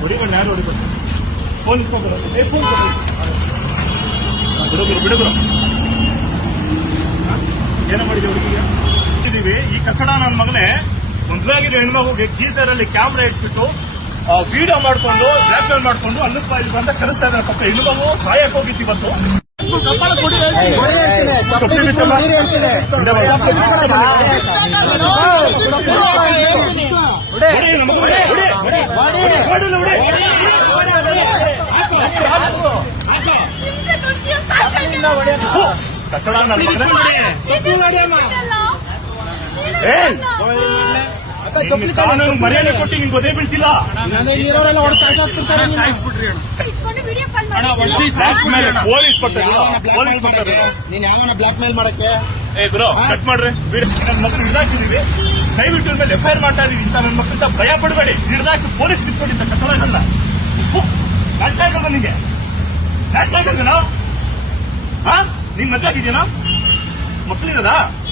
ಹೊಡಿಕೊಂಡು ಯಾರು ಹೊಡಿಬೇಕು ಫೋನ್ ಇಸ್ಕೊಂಡು ಫೋನ್ ಬಿಡುಗರು ಏನೋ ಮಾಡಿದೆ ಹುಡುಗಿಗೆ ಈ ಕಚಡ ನನ್ನ ಮಗನೇ ಮೊದಲಾಗಿರೋ ಹೆಣ್ಮಗುಗೆ ಗೀಸರಲ್ಲಿ ಕ್ಯಾಮ್ರಾ ಇಟ್ಬಿಟ್ಟು ವಿಡಿಯೋ ಮಾಡ್ಕೊಂಡು ಬ್ಲಾಕ್ ಮೇಲ್ ಮಾಡ್ಕೊಂಡು ಅಲ್ಲಪ್ಪ ಇಲ್ಲಿ ಬಂದ ಕರೆಸ್ತಾ ಇದ್ದಾರೆ ಪಾಪ ಹೆಣ್ಮಗು ಸಾಯಕ್ ಹೋಗಿತ್ತು ಇವತ್ತು ಕಚಡ ಕಾನೂನು ಮರ್ಯಾದೆ ಕೊಟ್ಟು ನಿಮ್ಗೆ ಗೊತ್ತೇ ಬೀಳ್ತಿಲ್ಲ. ಪೊಲೀಸ್ ನೀನ್ ಯಾವ ಬ್ಲಾಕ್ ಮೇಲ್ ಮಾಡಕ್ಕೆ ಗುರು ಕಟ್ ಮಾಡ್ರಿ ನನ್ನ ಮಕ್ಕಳು ಹಿಡ್ದಾಕಿದೀವಿ ದಯವಿಟ್ಟು ಮೇಲೆ ಎಫ್ಐಆರ್ ಮಾಡ್ತಾ ಇದೀವಿ ಇಂತ ನನ್ನ ಮಕ್ಕಳಿಂದ ಭಯ ಪಡಬೇಡಿ ಹಿಡ್ದಾಕಿ ಪೊಲೀಸ್ ಇಟ್ಕೊಂಡಿದ್ದ ಕಟ್ಟಡಗಲ್ಲ ನಾಶ ಆಗಲ್ಲ ನಿಂಗೆ ನಾಶ ಆಗಲ್ವೇನೋ ನಿನ್ ಮದ್ವೆ ಆಗಿದ್ಯೇನೋ ಮಕ್ಕಳಿರೋದಾ